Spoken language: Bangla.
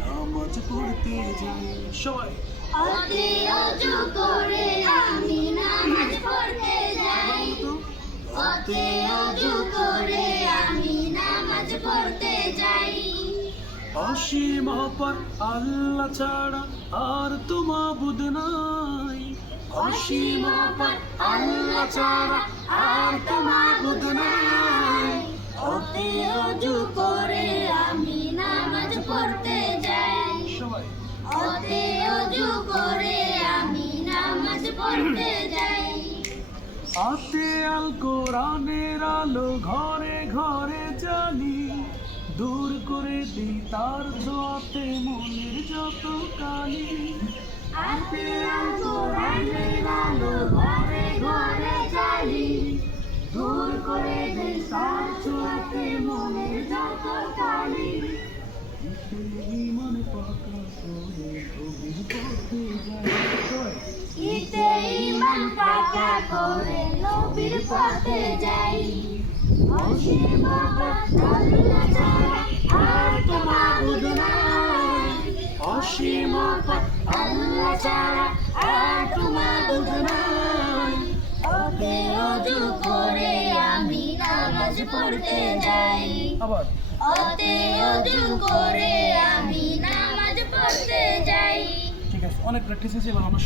নামাজ পড়তে যাই সবাই অতে অজু করে আমি নামাজ পড়তে যাই অতে অজু করে আমি নামাজ পড়তে যাই অসীম অপার আল্লাহ ছাড়া আর তো মাবুদ নাই অসীম অপার আল্লাহ ছাড়া আর তো মাবুদ নাই অতে অজু করে আমি নামাজ পড়তে যাই সবাই অতে অজু করে আমি নামাজ পড়তে যাই হাতে আল কোরআনের আলো ঘরে ঘরে জ্বালি দূর করে দিই তার ছোঁয়াতে মনের যত কালি হাতে আল কোরআনের আলো ঘরে ঘরে জ্বালি দূর করে দেই তার ছোঁয়াতে মনের যত কালি মনে পাকা করে গভীর পথে যাই ইতে ঈমান পাকা করে নবীর পথে যাই অসীম আল্লাহ ছাড়া আর তো মাবুদ নাই অসীম আল্লাহ ছাড়া আর তো মাবুদ নাই অতে অজু করে আমি নামাজ পড়তে যাই আবার অতে অজু করে আমি নামাজ পড়তে যাই ঠিক আছে অনেক প্র্যাকটিস হয়েছে এবার আমরা